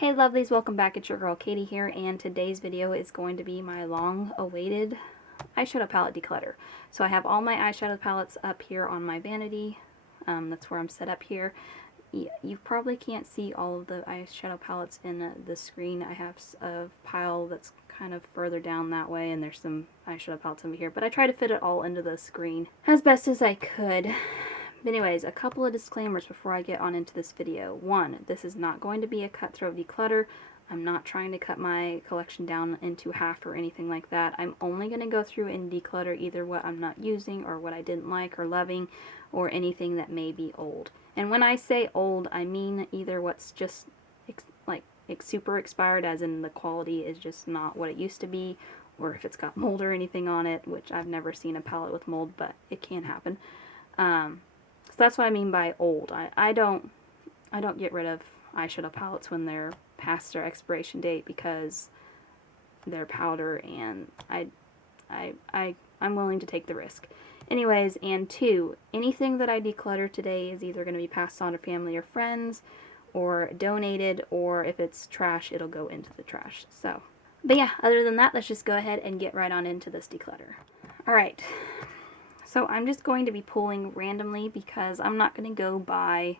Hey lovelies, welcome back. It's your girl Katie here, and today's video is going to be my long-awaited eyeshadow palette declutter. So I have all my eyeshadow palettes up here on my vanity. That's where I'm set up here. You probably can't see all of the eyeshadow palettes in the screen. I have a pile that's kind of further down that way, and there's some eyeshadow palettes over here. But I try to fit it all into the screen as best as I could. But anyways, a couple of disclaimers before I get on into this video. One, this is not going to be a cutthroat declutter. I'm not trying to cut my collection down into half or anything like that. I'm only going to go through and declutter either what I'm not using or what I didn't like or loving or anything that may be old. And when I say old, I mean either what's just super expired, as in the quality is just not what it used to be, or if it's got mold or anything on it, which I've never seen a palette with mold, but it can happen. So that's what I mean by old. I don't get rid of eyeshadow palettes when they're past their expiration date because they're powder, and I'm willing to take the risk. Anyways, and two, anything that I declutter today is either going to be passed on to family or friends, or donated, or if it's trash, it'll go into the trash. So, but yeah, other than that, let's just go ahead and get right on into this declutter. Alright. So I'm just going to be pulling randomly because I'm not going to go by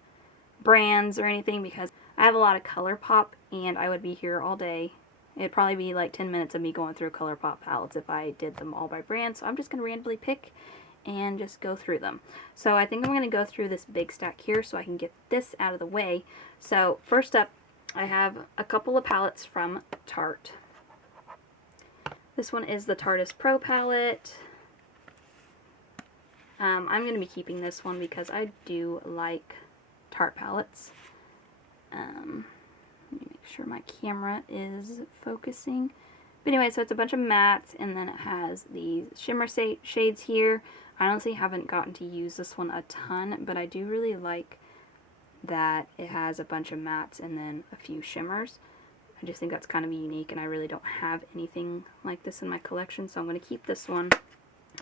brands or anything because I have a lot of ColourPop and I would be here all day. It'd probably be like 10 minutes of me going through ColourPop palettes if I did them all by brand. So I'm just going to randomly pick and just go through them. So I think I'm going to go through this big stack here so I can get this out of the way. So first up, I have a couple of palettes from Tarte. This one is the Tarte's Pro palette. I'm going to be keeping this one because I do like Tarte palettes. Let me make sure my camera is focusing. But anyway, so it's a bunch of mattes, and then it has these shimmer shades here. I honestly haven't gotten to use this one a ton, but I do really like that it has a bunch of mattes and then a few shimmers. I just think that's kind of unique, and I really don't have anything like this in my collection, so I'm going to keep this one.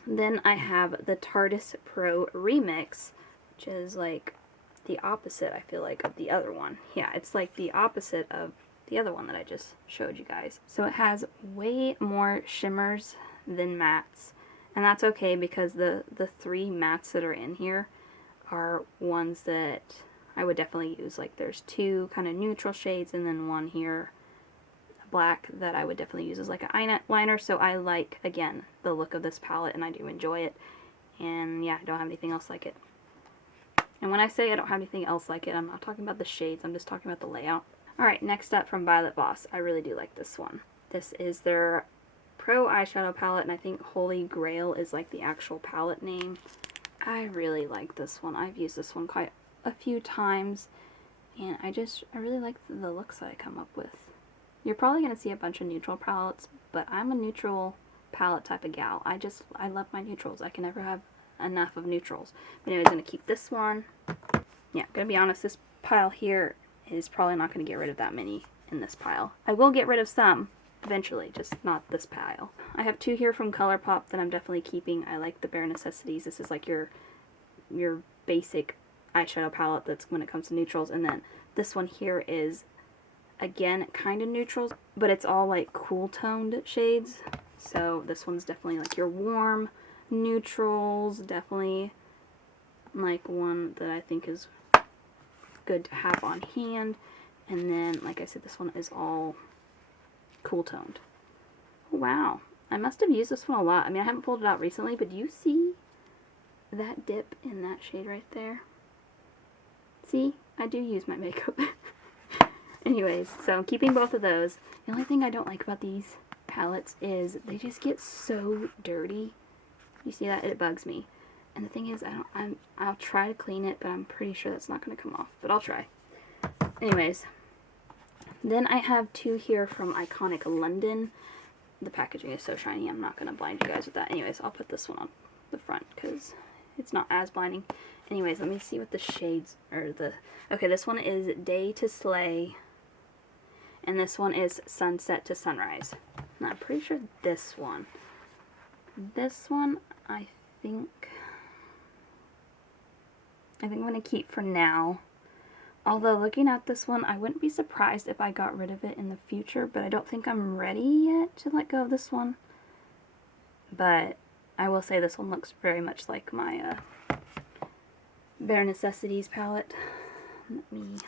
Then I have the Tarte's Pro Remix, which is like the opposite, I feel like, of the other one. Yeah, it's like the opposite of the other one that I just showed you guys. So it has way more shimmers than mattes, and that's okay because the three mattes that are in here are ones that I would definitely use. Like there's two kind of neutral shades and then one here, black, that I would definitely use as like an eyeliner. So I like, again, the look of this palette and I do enjoy it. And yeah, I don't have anything else like it. And when I say I don't have anything else like it, I'm not talking about the shades, I'm just talking about the layout. Alright, next up from Violet Voss. I really do like this one. This is their Pro eyeshadow palette, and I think Holy Grail is like the actual palette name. I really like this one. I've used this one quite a few times, and I really like the looks that I come up with. You're probably going to see a bunch of neutral palettes, but I'm a neutral palette type of gal. I love my neutrals. I can never have enough of neutrals. But anyways, I'm going to keep this one. Yeah, I'm going to be honest, this pile here is probably not going to get rid of that many in this pile. I will get rid of some eventually, just not this pile. I have two here from ColourPop that I'm definitely keeping. I like the Bare Necessities. This is like your basic eyeshadow palette that's when it comes to neutrals. And then this one here is, again, kind of neutrals, but it's all like cool toned shades. So this one's definitely like your warm neutrals, definitely like one that I think is good to have on hand. And then, like I said, this one is all cool toned. Wow, I must have used this one a lot. I mean, I haven't pulled it out recently, but do you see that dip in that shade right there? See, I do use my makeup. Anyways, so I'm keeping both of those. The only thing I don't like about these palettes is they just get so dirty. You see that? It bugs me. And the thing is, I'll try to clean it, but I'm pretty sure that's not going to come off. But I'll try. Anyways, then I have two here from Iconic London. The packaging is so shiny, I'm not going to blind you guys with that. Anyways, I'll put this one on the front because it's not as blinding. Anyways, let me see what the shades are. Okay, this one is Day to Slay. And this one is Sunset to Sunrise. And I'm pretty sure this one, I think I'm going to keep for now. Although looking at this one, I wouldn't be surprised if I got rid of it in the future, but I don't think I'm ready yet to let go of this one. But I will say this one looks very much like my Bare Necessities palette. Let me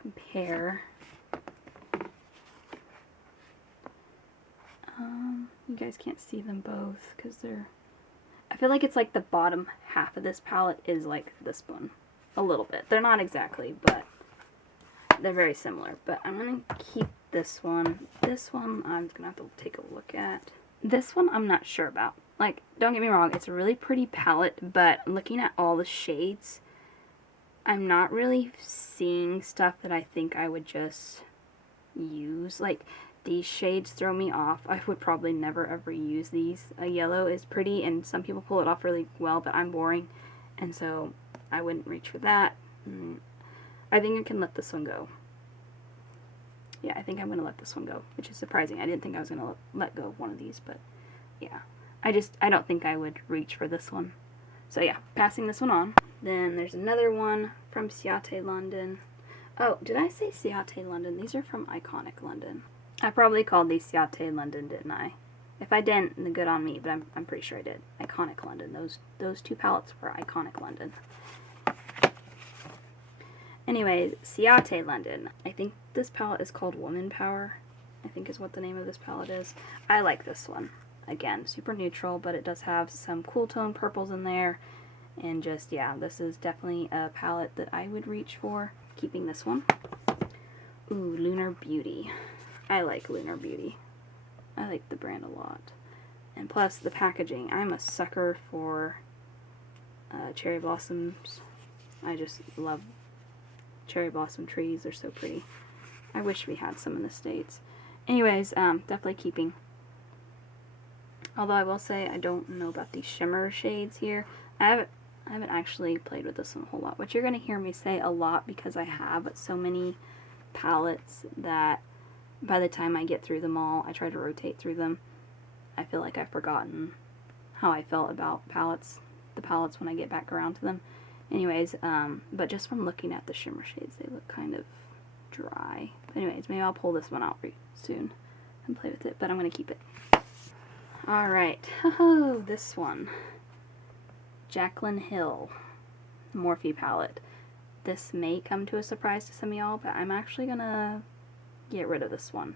compare. You guys can't see them both because they're... I feel like it's like the bottom half of this palette is like this one. A little bit. They're not exactly, but they're very similar. But I'm going to keep this one. This one I'm going to have to take a look at. This one I'm not sure about. Like, don't get me wrong, it's a really pretty palette, but looking at all the shades, I'm not really seeing stuff that I think I would just use. Like, these shades throw me off. I would probably never ever use these. A yellow is pretty, and some people pull it off really well, but I'm boring, and so I wouldn't reach for that. I think I can let this one go. Yeah, I think I'm going to let this one go, which is surprising. I didn't think I was going to let go of one of these, but yeah. I don't think I would reach for this one. So yeah, passing this one on. Then there's another one from Ciate London. Oh, did I say Ciate London? These are from Iconic London. I probably called these Ciate London, didn't I? If I didn't, then good on me, but I'm pretty sure I did. Iconic London. Those two palettes were Iconic London. Anyways, Ciate London. I think this palette is called Woman Power, I think is what the name of this palette is. I like this one. Again, super neutral, but it does have some cool tone purples in there. And just, yeah, this is definitely a palette that I would reach for. Keeping this one. Ooh, Lunar Beauty. I like Lunar Beauty. I like the brand a lot. And plus, the packaging. I'm a sucker for cherry blossoms. I just love cherry blossom trees. They're so pretty. I wish we had some in the States. Anyways, definitely keeping. Although I will say I don't know about these shimmer shades here. I haven't actually played with this one a whole lot, which you're going to hear me say a lot because I have so many palettes that by the time I get through them all, I try to rotate through them. I feel like I've forgotten how I felt about the palettes when I get back around to them. Anyways, but just from looking at the shimmer shades, they look kind of dry. But anyways, maybe I'll pull this one out soon and play with it, but I'm going to keep it. Alright, oh, this one. Jaclyn Hill Morphe palette. This may come to a surprise to some of y'all, but I'm actually going to get rid of this one.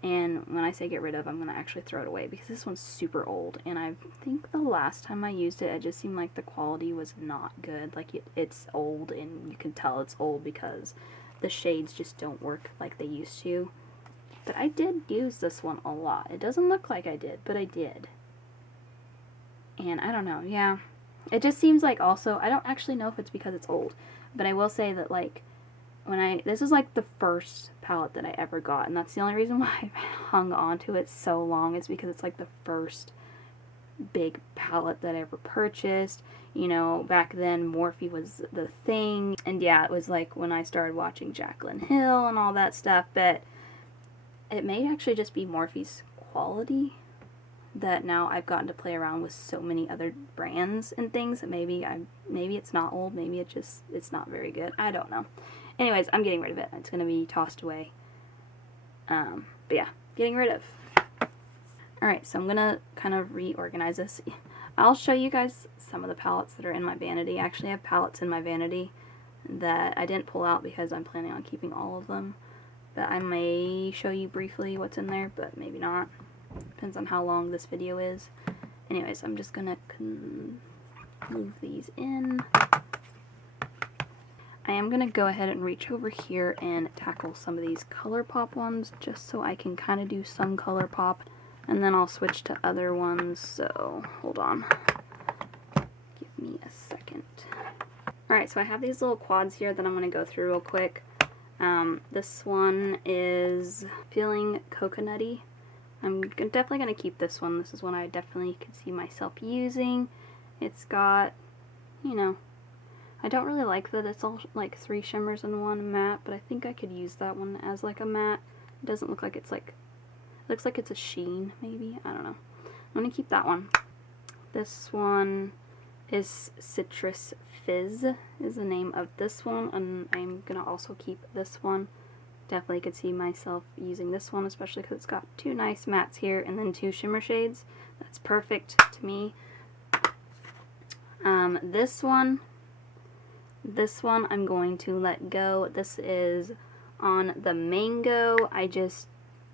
And when I say get rid of, I'm going to actually throw it away because this one's super old. And I think the last time I used it, it just seemed like the quality was not good. Like, it's old, and you can tell it's old because the shades just don't work like they used to. But I did use this one a lot. It doesn't look like I did, but I did. And I don't know, yeah. It just seems like also, I don't actually know if it's because it's old, but I will say that, like, this is like the first palette that I ever got, and that's the only reason why I've hung on to it so long, is because it's like the first big palette that I ever purchased. You know, back then Morphe was the thing, and yeah, it was like when I started watching Jaclyn Hill and all that stuff, but it may actually just be Morphe's quality that now I've gotten to play around with so many other brands and things that maybe it's not old, maybe it's not very good. I don't know. Anyways, I'm getting rid of it. It's going to be tossed away. But yeah, getting rid of. Alright, so I'm going to kind of reorganize this. I'll show you guys some of the palettes that are in my vanity. I actually have palettes in my vanity that I didn't pull out because I'm planning on keeping all of them. But I may show you briefly what's in there, but maybe not. Depends on how long this video is. Anyways, I'm just going to move these in. I am going to go ahead and reach over here and tackle some of these ColourPop ones just so I can kind of do some ColourPop, and then I'll switch to other ones, so hold on. Give me a second. Alright, so I have these little quads here that I'm going to go through real quick. This one is feeling coconutty. I'm definitely going to keep this one. This is one I definitely could see myself using. It's got, you know, I don't really like that it's all like 3 shimmers in one matte, but I think I could use that one as like a matte. It doesn't look like it's like, it looks like it's a sheen maybe, I don't know. I'm going to keep that one. This one is Citrus Fizz is the name of this one, and I'm gonna also keep this one. Definitely could see myself using this one, especially because it's got two nice mattes here and then two shimmer shades. That's perfect to me. This one I'm going to let go. This is on the Mango. I just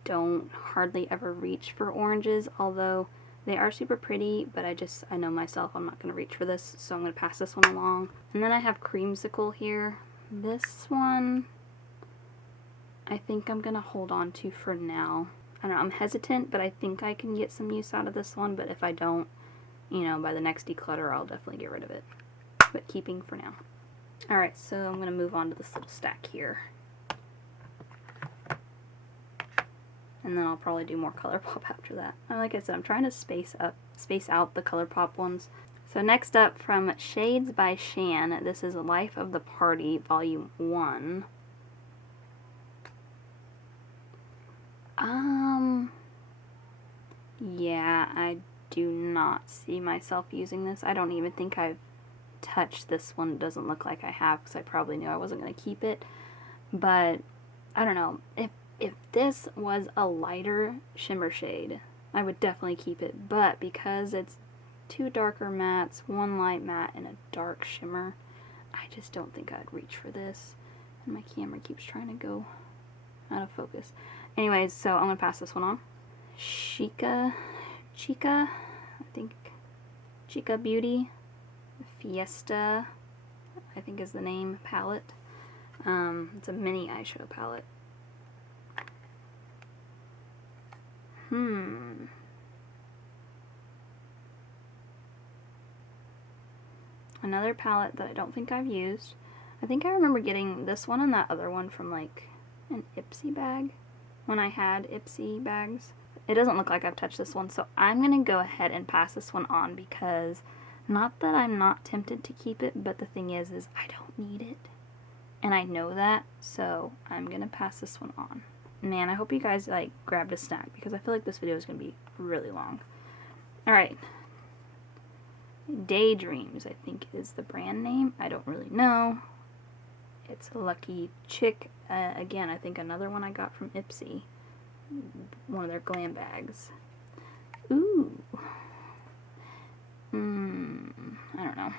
don't hardly ever reach for oranges, although they are super pretty, but I know myself, I'm not going to reach for this, so I'm going to pass this one along. And then I have Creamsicle here. This one, I think I'm going to hold on to for now. I don't know, I'm hesitant, but I think I can get some use out of this one, but if I don't, you know, by the next declutter, I'll definitely get rid of it. But keeping for now. Alright, so I'm going to move on to this little stack here. And then I'll probably do more ColourPop after that. Like I said, I'm trying to space out the ColourPop ones. So next up, from Shades by Shan, this is Life of the Party, Volume 1. Yeah, I do not see myself using this. I don't even think I've touched this one. It doesn't look like I have, because I probably knew I wasn't going to keep it. But, I don't know. If this was a lighter shimmer shade, I would definitely keep it. But because it's two darker mattes, one light matte, and a dark shimmer, I just don't think I'd reach for this. And my camera keeps trying to go out of focus. Anyways, so I'm going to pass this one on. Chica, I think, Chica Beauty, Fiesta, I think is the name, palette. It's a mini eyeshadow palette. Another palette that I don't think I've used. I think I remember getting this one and that other one from like an Ipsy bag when I had Ipsy bags. It doesn't look like I've touched this one, so I'm going to go ahead and pass this one on, because not that I'm not tempted to keep it, but the thing is I don't need it. And I know that, so I'm going to pass this one on. Man, I hope you guys like grabbed a snack, because I feel like this video is going to be really long. Alright. Daydreams, I think is the brand name. I don't really know. It's a Lucky Chick. Again, I think another one I got from Ipsy. One of their glam bags. Ooh. I don't know.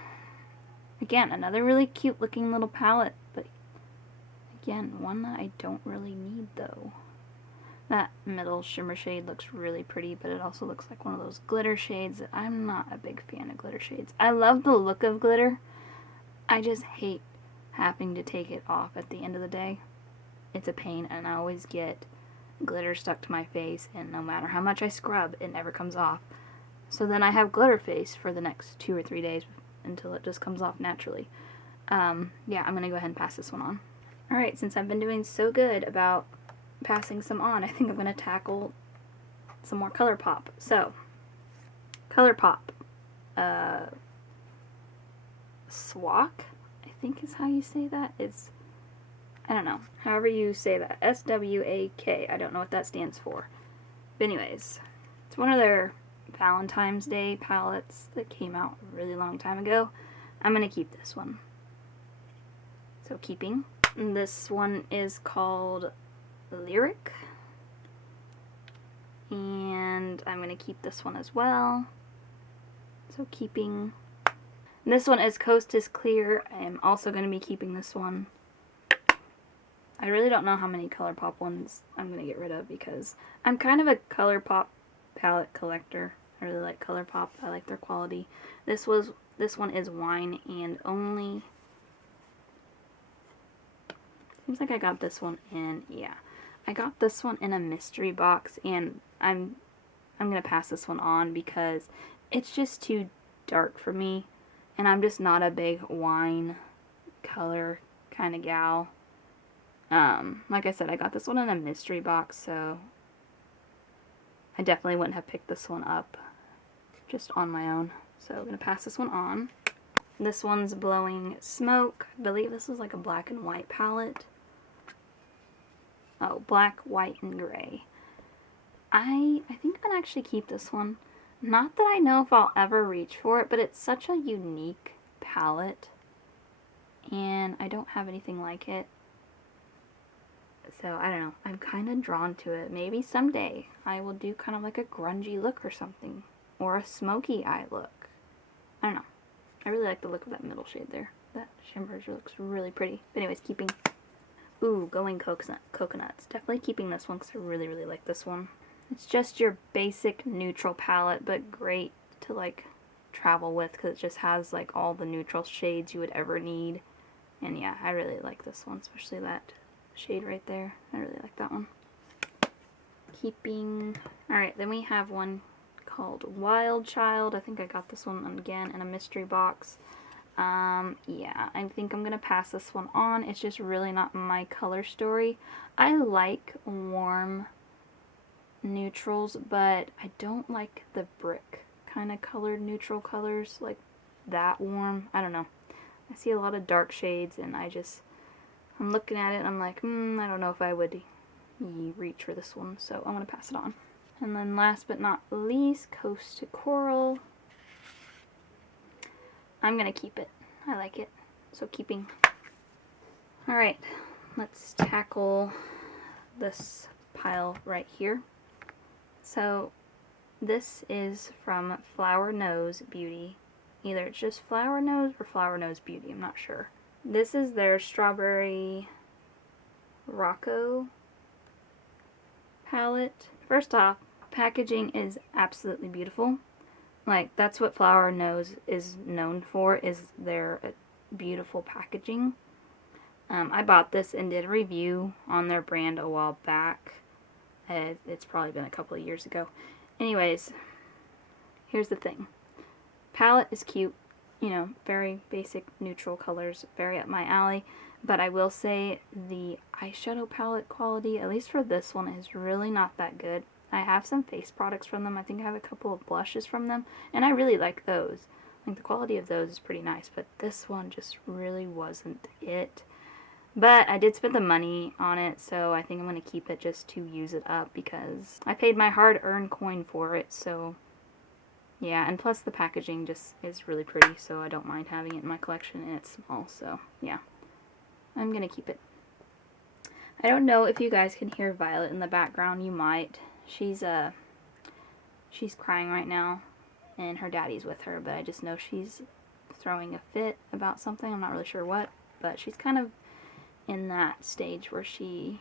Again, another really cute looking little palette, but again, one that I don't really need though. That middle shimmer shade looks really pretty, but it also looks like one of those glitter shades. I'm not a big fan of glitter shades. I love the look of glitter. I just hate having to take it off at the end of the day. It's a pain, and I always get glitter stuck to my face, and no matter how much I scrub, it never comes off. So then I have glitter face for the next 2 or 3 days until it just comes off naturally. Yeah, I'm going to go ahead and pass this one on. Alright, since I've been doing so good about passing some on, I think I'm going to tackle some more ColourPop. So, ColourPop. Swak, I think is how you say that. It's, I don't know, however you say that. S-W-A-K. I don't know what that stands for. But anyways, it's one of their Valentine's Day palettes that came out a really long time ago. I'm going to keep this one. So keeping. And this one is called Lyric. And I'm going to keep this one as well. So keeping. And this one is Coast is Clear. I am also going to be keeping this one. I really don't know how many ColourPop ones I'm going to get rid of, because I'm kind of a ColourPop palette collector. I really like ColourPop. I like their quality. This one is Wine and Only. Seems like I got this one in, yeah. I got this one in a mystery box, and I'm going to pass this one on because it's just too dark for me, and I'm just not a big wine color kind of gal. Like I said, I got this one in a mystery box, so I definitely wouldn't have picked this one up just on my own. So I'm going to pass this one on. This one's Blowing Smoke. I believe this is like a black and white palette. Oh, black, white, and gray. I think I'm going to actually keep this one. Not that I know if I'll ever reach for it, but it's such a unique palette, and I don't have anything like it. So, I don't know. I'm kind of drawn to it. Maybe someday I will do kind of like a grungy look or something. Or a smoky eye look. I don't know. I really like the look of that middle shade there. That shimmer looks really pretty. But anyways, keeping... Ooh, going coconuts. Definitely keeping this one because I really, really like this one. It's just your basic neutral palette, but great to like travel with because it just has like all the neutral shades you would ever need. And yeah, I really like this one, especially that shade right there. I really like that one. Keeping... Alright, then we have one called Wild Child. I think I got this one again in a mystery box. Yeah, I think I'm going to pass this one on. It's just really not my color story. I like warm neutrals, but I don't like the brick kind of colored neutral colors, like that warm. I don't know. I see a lot of dark shades, and I'm looking at it and I'm like, I don't know if I would reach for this one, so I'm going to pass it on. And then last but not least, Coast to Coral. I'm going to keep it. I like it. So keeping. Alright, let's tackle this pile right here. So this is from Flower Nose Beauty. Either it's just Flower Nose or Flower Nose Beauty, I'm not sure. This is their Strawberry Rocco palette. First off, packaging is absolutely beautiful. Like, that's what Flower Nose is known for, is their beautiful packaging. I bought this and did a review on their brand a while back. It's probably been a couple of years ago. Anyways, here's the thing. Palette is cute, you know, very basic neutral colors, very up my alley. But I will say the eyeshadow palette quality, at least for this one, is really not that good. I have some face products from them. I think I have a couple of blushes from them, and I really like those. Like, the quality of those is pretty nice, but this one just really wasn't it. But I did spend the money on it, so I think I'm going to keep it just to use it up because I paid my hard-earned coin for it, so yeah. And plus the packaging just is really pretty, so I don't mind having it in my collection, and it's small, so yeah. I'm going to keep it. I don't know if you guys can hear Violet in the background. You might. She's crying right now, and her daddy's with her, but I just know she's throwing a fit about something. I'm not really sure what, but she's kind of in that stage where she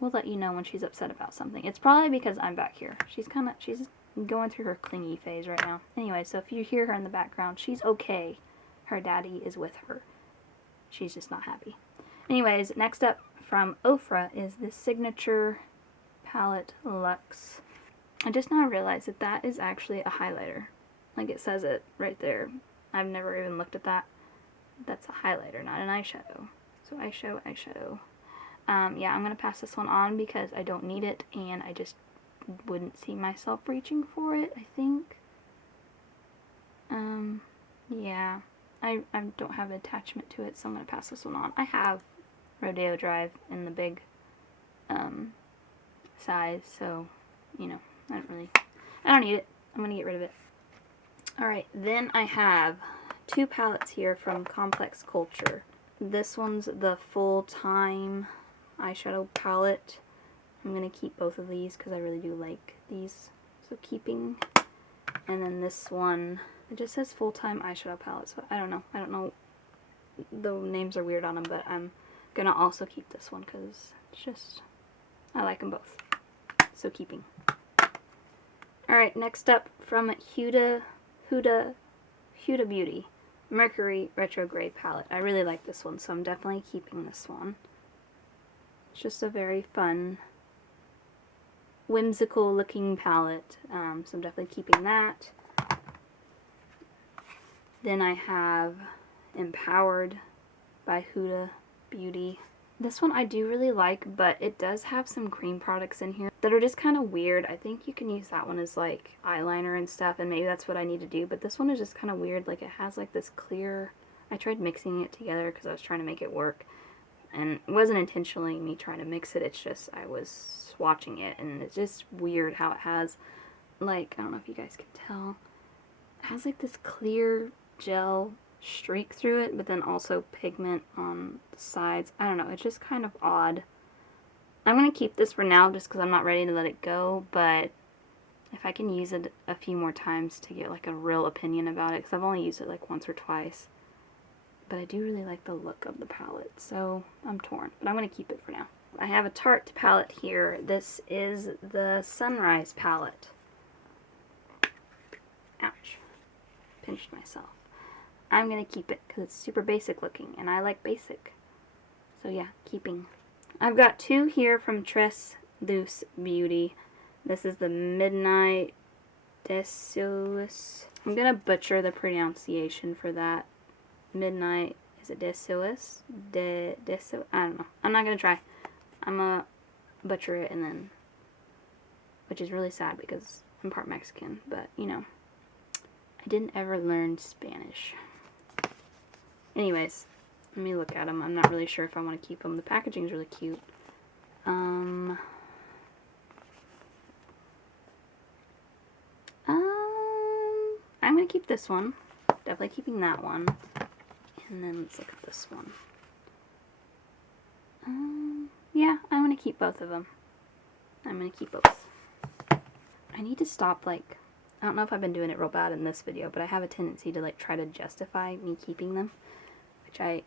will let you know when she's upset about something. It's probably because I'm back here. She's going through her clingy phase right now. Anyway, so if you hear her in the background, she's okay. Her daddy is with her. She's just not happy. Anyways, next up from Ofra is the Signature Palette Luxe. I just now realized that that is actually a highlighter. Like, it says it right there. I've never even looked at that. That's a highlighter, not an eyeshadow. So eyeshadow. Yeah, I'm going to pass this one on because I don't need it, and I just wouldn't see myself reaching for it, I think. Yeah. I don't have an attachment to it, so I'm going to pass this one on. I have Rodeo Drive in the big size, so, you know, I don't need it. I'm going to get rid of it. Alright, then I have two palettes here from Complex Culture. This one's the full-time eyeshadow palette. I'm going to keep both of these because I really do like these. So keeping. And then this one, it just says full-time eyeshadow palette, so I don't know. I don't know. The names are weird on them, but I'm going to also keep this one because it's just, I like them both. So keeping. Alright, next up from Huda Beauty, Mercury Retrograde palette. I really like this one, so I'm definitely keeping this one. It's just a very fun, whimsical looking palette, so I'm definitely keeping that. Then I have Empowered by Huda Beauty. This one I do really like, but it does have some cream products in here that are just kind of weird. I think you can use that one as like eyeliner and stuff, and maybe that's what I need to do, but this one is just kind of weird. Like, it has like this clear, I tried mixing it together because I was trying to make it work, and it wasn't intentionally me trying to mix it, it's just I was swatching it, and it's just weird how it has like, I don't know if you guys can tell, it has like this clear gel streak through it, but then also pigment on the sides. I don't know, it's just kind of odd. I'm going to keep this for now just because I'm not ready to let it go, but if I can use it a few more times to get like a real opinion about it, because I've only used it like once or twice, but I do really like the look of the palette, so I'm torn, but I'm going to keep it for now. I have a Tarte palette here. This is the Sunrise palette. Ouch. Pinched myself. I'm going to keep it because it's super basic looking, and I like basic. So yeah, keeping. I've got two here from Tres Luce Beauty. This is the Midnight Decius. I'm going to butcher the pronunciation for that. Midnight, is it Decius? I don't know. I'm not going to try. I'm going to butcher it and then, which is really sad because I'm part Mexican, but you know, I didn't ever learn Spanish. Anyways, let me look at them. I'm not really sure if I want to keep them. The packaging's really cute. I'm going to keep this one. Definitely keeping that one. And then let's look at this one. Yeah, I'm going to keep both of them. I'm going to keep both. I need to stop, like, I don't know if I've been doing it real bad in this video, but I have a tendency to, like, try to justify me keeping them. Which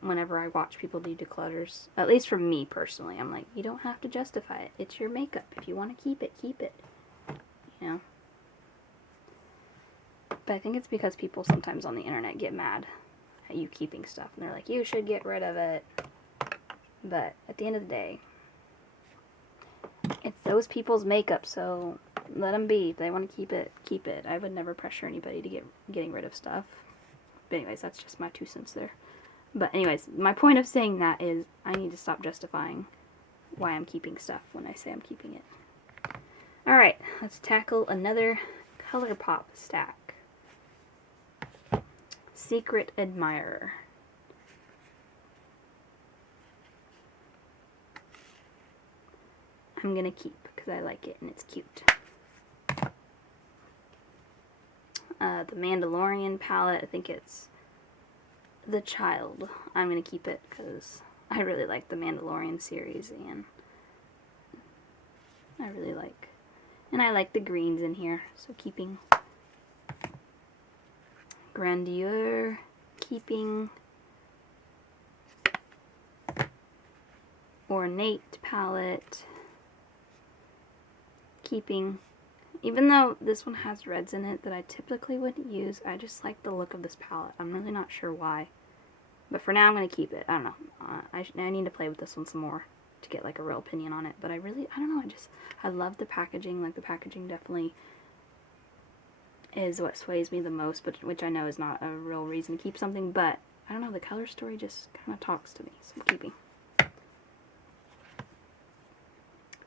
whenever I watch people do declutters, at least for me personally, I'm like, you don't have to justify it. It's your makeup. If you want to keep it, keep it. You know? But I think it's because people sometimes on the internet get mad at you keeping stuff. And they're like, you should get rid of it. But at the end of the day, it's those people's makeup, so let them be. If they want to keep it, keep it. I would never pressure anybody to getting rid of stuff. But anyways, that's just my 2 cents there. But anyways, my point of saying that is I need to stop justifying why I'm keeping stuff when I say I'm keeping it. Alright, let's tackle another ColourPop stack. Secret Admirer. I'm going to keep because I like it and it's cute. The Mandalorian palette, I think it's The Child. I'm going to keep it because I really like the Mandalorian series and I like the greens in here, so keeping. Grandeur, keeping. Ornate palette, keeping. Even though this one has reds in it that I typically wouldn't use, I just like the look of this palette. I'm really not sure why. But for now, I'm going to keep it. I don't know. I need to play with this one some more to get like a real opinion on it. But I don't know. I love the packaging. Like the packaging definitely is what sways me the most, but which I know is not a real reason to keep something. But I don't know. The color story just kind of talks to me. So I'm keeping.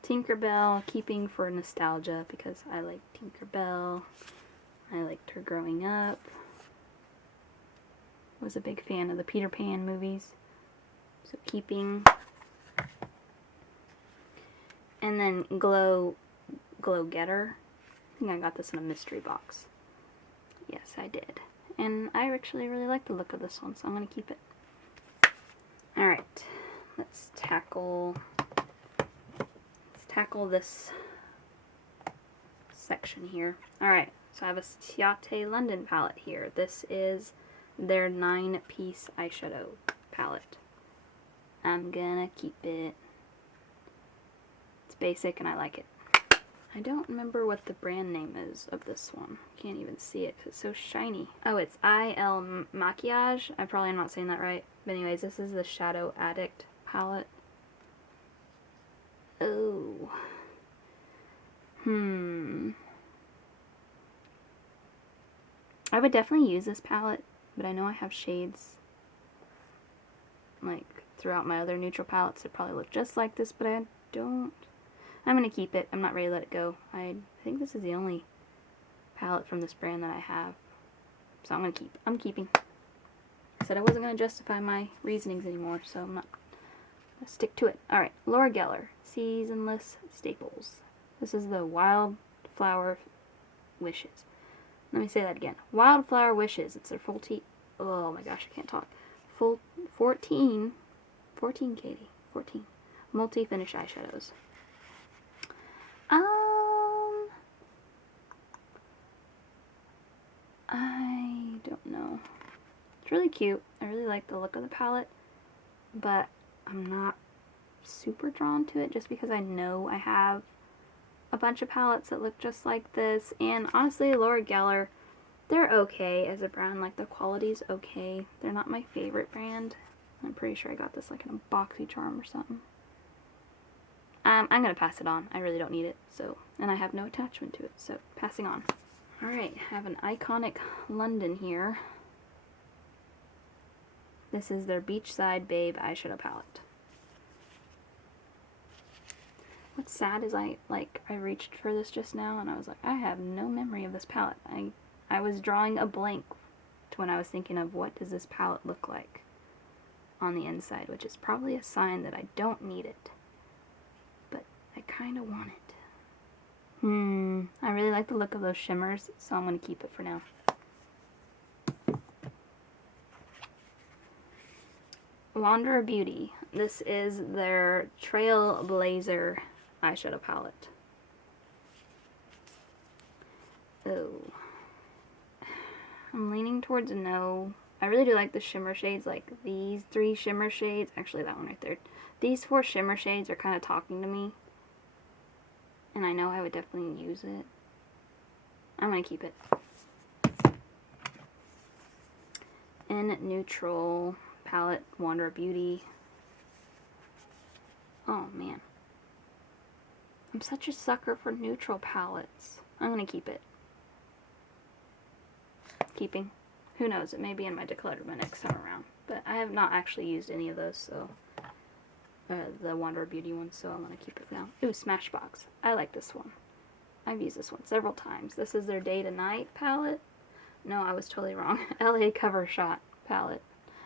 Tinkerbell, keeping for nostalgia because I like Tinkerbell. I liked her growing up. Was a big fan of the Peter Pan movies. So keeping. And then Glow Getter. I think I got this in a mystery box. Yes, I did. And I actually really like the look of this one, so I'm going to keep it. Alright, let's tackle this section here. Alright, so I have a Ciate London palette here. This is their 9-piece eyeshadow palette. I'm gonna keep it. It's basic and I like it. I don't remember what the brand name is of this one. Can't even see it because it's so shiny. Oh, it's IL Maquillage. I probably am not saying that right. But anyways, this is the Shadow Addict palette. Oh. I would definitely use this palette, but I know I have shades like throughout my other neutral palettes that probably look just like this, but I don't. I'm going to keep it. I'm not ready to let it go. I think this is the only palette from this brand that I have. So I'm going to keep. I'm keeping. I said I wasn't going to justify my reasonings anymore, so I'm not. Let's stick to it. Alright, Laura Geller, Seasonless Staples. This is the Wild Wildflower Wishes. Let me say that again. Wildflower Wishes. It's their full tea. Oh my gosh, I can't talk. Full 14, Katie, 14 multi-finish eyeshadows. I don't know. It's really cute. I really like the look of the palette, but I'm not super drawn to it just because I know I have a bunch of palettes that look just like this. And honestly, Laura Geller, they're okay as a brand. Like, the quality's okay. They're not my favorite brand. I'm pretty sure I got this like in a BoxyCharm or something. I'm gonna pass it on. I really don't need it. So, and I have no attachment to it. So, passing on. Alright, I have an Iconic London here. This is their Beachside Babe eyeshadow palette. What's sad is I reached for this just now and I was like, I have no memory of this palette. I was drawing a blank to when I was thinking of what does this palette look like on the inside, which is probably a sign that I don't need it. But I kind of want it. I really like the look of those shimmers, so I'm going to keep it for now. Wanderer Beauty. This is their Trailblazer eyeshadow palette. Oh. I'm leaning towards no. I really do like the shimmer shades, like these 3 shimmer shades. Actually, that one right there. These 4 shimmer shades are kind of talking to me. And I know I would definitely use it. I'm going to keep it. In Neutral palette, Wanderer Beauty. Oh man. I'm such a sucker for neutral palettes. I'm going to keep it. Keeping. Who knows, it may be in my Declutter my next time around. But I have not actually used any of those, so... the Wanderer Beauty one, so I'm going to keep it for now. Ooh, Smashbox. I like this one. I've used this one several times. This is their Day to Night palette. No, I was totally wrong. LA Cover Shot palette.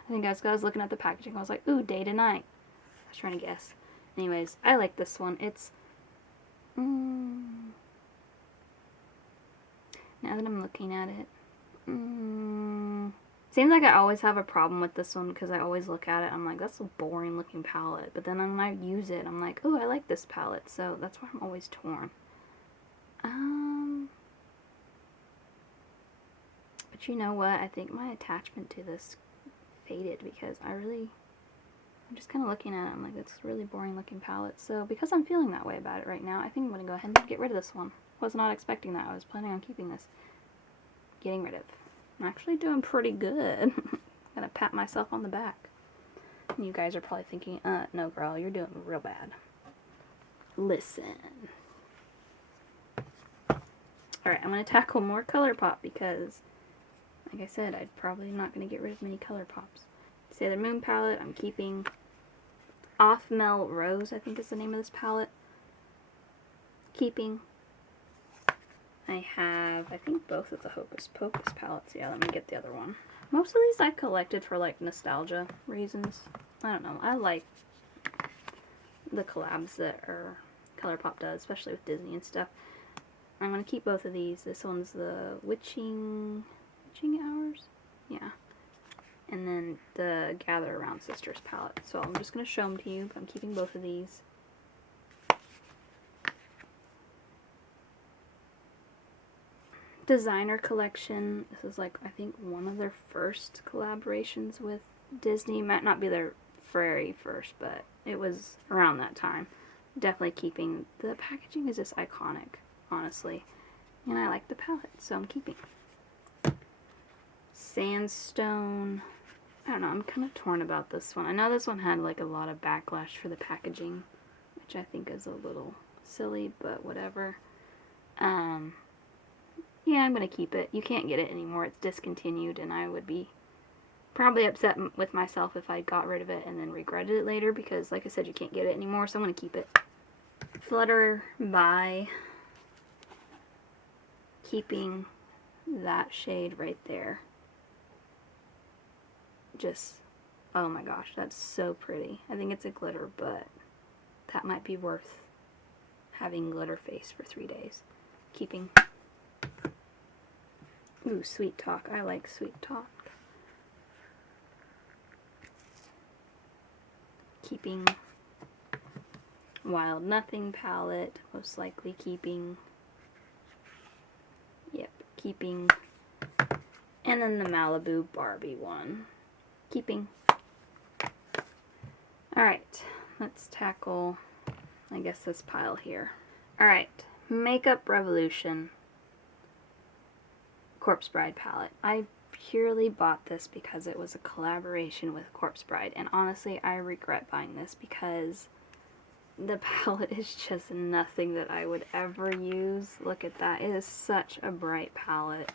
I think I was looking at the packaging. I was like, ooh, Day to Night. I was trying to guess. Anyways, I like this one. It's... now that I'm looking at it... seems like I always have a problem with this one because I always look at it. I'm like, that's a boring looking palette. But then when I use it, I'm like, oh, I like this palette. So that's why I'm always torn. But you know what? I think my attachment to this faded because I'm just kind of looking at it. I'm like, that's a really boring looking palette. So because I'm feeling that way about it right now, I think I'm going to go ahead and get rid of this one. Was not expecting that. I was planning on keeping this. Getting rid of. I'm actually doing pretty good. Gonna pat myself on the back. And you guys are probably thinking, no girl, you're doing real bad. Listen. Alright, I'm gonna tackle more ColourPop because, like I said, I'm probably not gonna get rid of many ColourPops. Sailor Moon palette, I'm keeping. Off Mel Rose, I think is the name of this palette. Keeping. I have, I think, both of the Hocus Pocus palettes. Yeah, let me get the other one. Most of these I collected for, like, nostalgia reasons. I don't know. I like the collabs that ColourPop does, especially with Disney and stuff. I'm going to keep both of these. This one's the Witching Hours? Yeah. And then the Gather Around Sisters palette. So I'm just going to show them to you. I'm keeping both of these. Designer Collection. This is like, I think, one of their first collaborations with Disney. Might not be their very first, but it was around that time. Definitely keeping. The packaging is just iconic, honestly. And I like the palette, so I'm keeping. Sandstone. I don't know, I'm kind of torn about this one. I know this one had like a lot of backlash for the packaging, which I think is a little silly, but whatever. Yeah, I'm going to keep it. You can't get it anymore. It's discontinued, and I would be probably upset with myself if I got rid of it and then regretted it later, because, like I said, you can't get it anymore, so I'm going to keep it. Flutter by keeping that shade right there. Just, oh my gosh, that's so pretty. I think it's a glitter, but that might be worth having glitter face for 3 days. keeping. Ooh, Sweet Talk. I like Sweet Talk. Keeping. Wild Nothing palette. Most likely keeping. Yep, keeping. And then the Malibu Barbie one. Keeping. Alright, let's tackle, I guess, this pile here. Alright, Makeup Revolution Corpse Bride palette. I purely bought this because it was a collaboration with Corpse Bride, and honestly, I regret buying this because the palette is just nothing that I would ever use. Look at that. It is such a bright palette.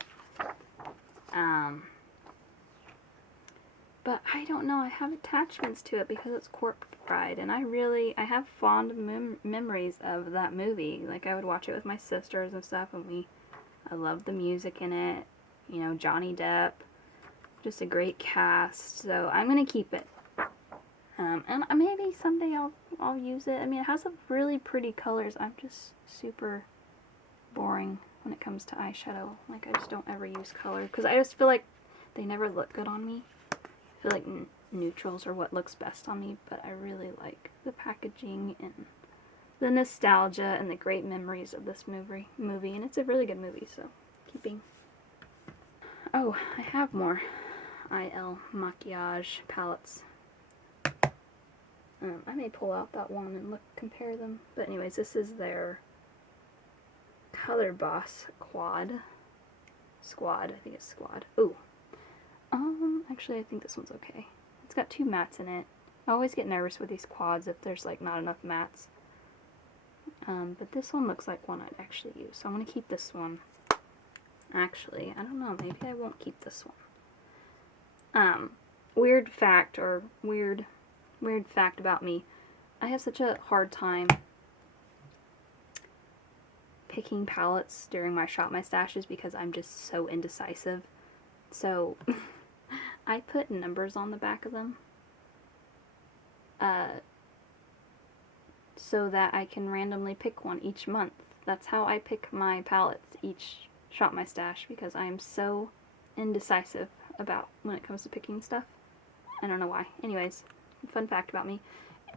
But I don't know, I have attachments to it because it's Corpse Bride, and I have fond memories of that movie. Like, I would watch it with my sisters and stuff, and I loved the music in it. You know, Johnny Depp, just a great cast, so I'm gonna keep it. And maybe someday I'll use it. I mean, it has some really pretty colors. I'm just super boring when it comes to eyeshadow. Like, I just don't ever use color, because I just feel like they never look good on me. I feel like neutrals are what looks best on me, but I really like the packaging and the nostalgia and the great memories of this movie, and it's a really good movie, so keeping. Oh, I have more IL Maquillage palettes. I may pull out that one and compare them, but anyways, this is their Color Boss Squad, I think it's Squad. Ooh. Actually, I think this one's okay. It's got 2 mattes in it. I always get nervous with these quads if there's, like, not enough mattes. But this one looks like one I'd actually use, so I'm going to keep this one. Actually, I don't know, maybe I won't keep this one. Weird fact about me. I have such a hard time picking palettes during my shop my stashes because I'm just so indecisive. So I put numbers on the back of them so that I can randomly pick one each month. That's how I pick my palettes each shop my stash, because I am so indecisive about when it comes to picking stuff. I don't know why. Anyways, fun fact about me.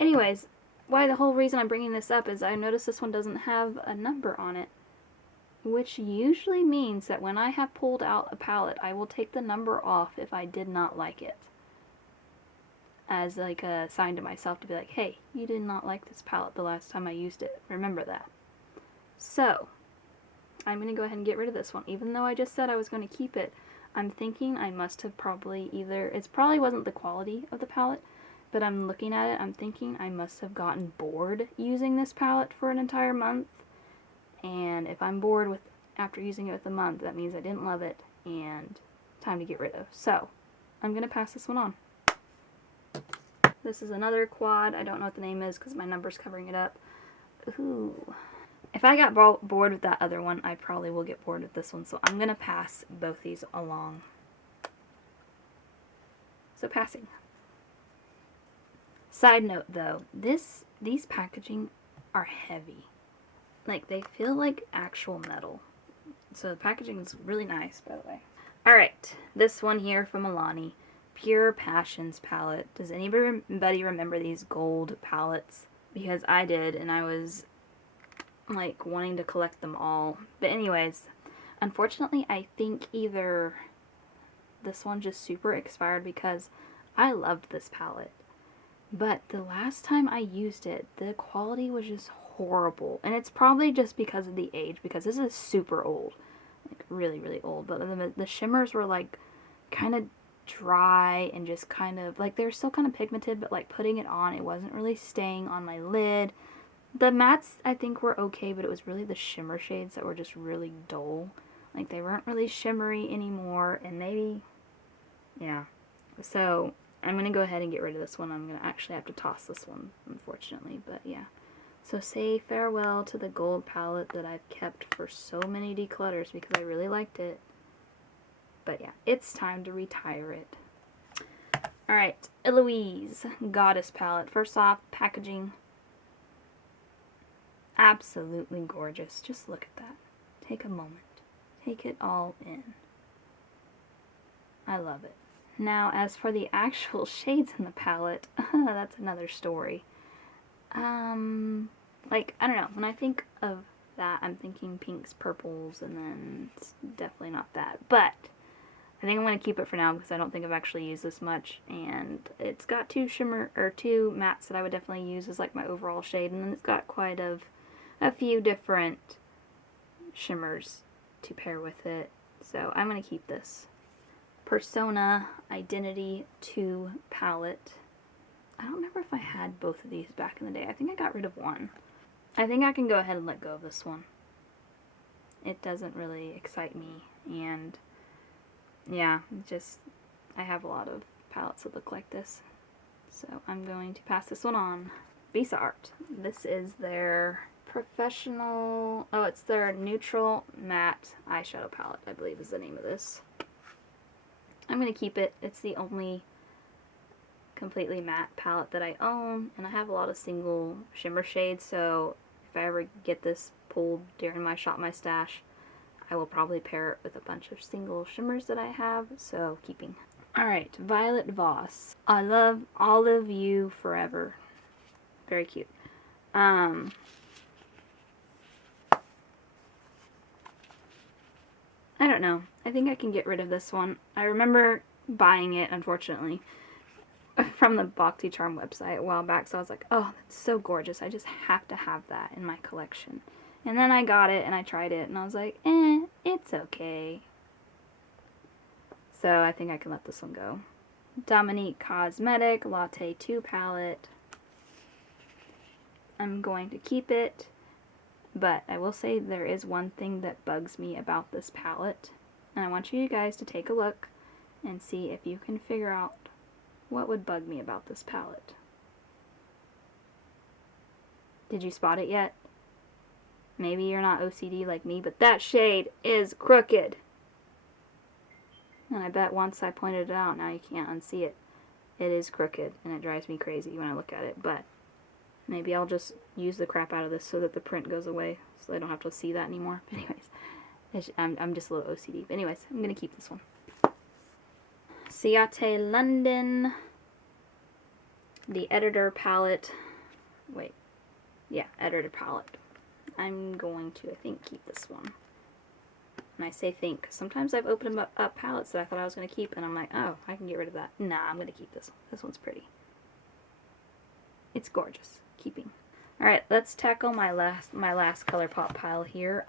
Anyways, the whole reason I'm bringing this up is I noticed this one doesn't have a number on it, which usually means that when I have pulled out a palette, I will take the number off if I did not like it, as like a sign to myself to be like, hey, you did not like this palette the last time I used it. Remember that. So, I'm going to go ahead and get rid of this one. Even though I just said I was going to keep it, I'm thinking I must have probably it probably wasn't the quality of the palette, but I'm looking at it, I'm thinking I must have gotten bored using this palette for an entire month. And if I'm bored after using it with a month, that means I didn't love it and time to get rid of. So, I'm going to pass this one on. This is another quad. I don't know what the name is because my number's covering it up. Ooh. If I got bored with that other one, I probably will get bored with this one. So I'm going to pass both these along. So passing. Side note though, these packaging are heavy. Like, they feel like actual metal. So the packaging is really nice, by the way. Alright, this one here from Alani. Pure Passions palette. Does anybody remember these gold palettes? Because I did, and I was like wanting to collect them all. But anyways, unfortunately I think either this one just super expired because I loved this palette. But the last time I used it, the quality was just horrible. And it's probably just because of the age, because this is super old. Like, really, really old. But the shimmers were like kind of dry and just kind of like, they're still kind of pigmented, but like putting it on, it wasn't really staying on my lid. The mattes I think were okay, but it was really the shimmer shades that were just really dull. Like, they weren't really shimmery anymore, and maybe, yeah. So I'm going to go ahead and get rid of this one. I'm going to actually have to toss this one, unfortunately, but yeah. So say farewell to the gold palette that I've kept for so many declutters because I really liked it. But yeah, it's time to retire it. Alright, Eloise Goddess palette. First off, packaging. Absolutely gorgeous. Just look at that. take a moment. Take it all in. I love it. Now, as for the actual shades in the palette, that's another story. Like, I don't know, when I think of that, I'm thinking pinks, purples, and then it's definitely not that. But I think I'm going to keep it for now because I don't think I've actually used this much. And it's got two mattes that I would definitely use as like my overall shade. And then it's got quite a few different shimmers to pair with it. So I'm going to keep this. Persona Identity 2 palette. I don't remember if I had both of these back in the day. I think I got rid of one. I think I can go ahead and let go of this one. It doesn't really excite me, and yeah, I have a lot of palettes that look like this. So I'm going to pass this one on. Visa Art. This is their professional, it's their neutral matte eyeshadow palette, I believe is the name of this. I'm going to keep it. It's the only completely matte palette that I own, and I have a lot of single shimmer shades, so if I ever get this pulled during my Shop My Stash, I will probably pair it with a bunch of single shimmers that I have, so keeping. Alright, Violet Voss. I love All of You Forever. Very cute. I don't know. I think I can get rid of this one. I remember buying it, unfortunately, from the Bhakti Charm website a while back, so I was like, oh, that's so gorgeous. I just have to have that in my collection. And then I got it, and I tried it, and I was like, it's okay. So I think I can let this one go. Dominique Cosmetic Latte 2 palette. I'm going to keep it, but I will say there is one thing that bugs me about this palette, and I want you guys to take a look and see if you can figure out what would bug me about this palette. Did you spot it yet? Maybe you're not OCD like me, but that shade is crooked. And I bet once I pointed it out, now you can't unsee it. It is crooked, and it drives me crazy when I look at it, but maybe I'll just use the crap out of this so that the print goes away, so I don't have to see that anymore. But anyways, I'm just a little OCD. But anyways, I'm going to keep this one. Ciate London, the Editor palette. Wait, yeah, Editor palette. I'm going to, I think, keep this one. And I say think, because sometimes I've opened up palettes that I thought I was going to keep, and I'm like, oh, I can get rid of that. Nah, I'm going to keep this one. This one's pretty. It's gorgeous. Keeping. Alright, let's tackle my last ColourPop pile here.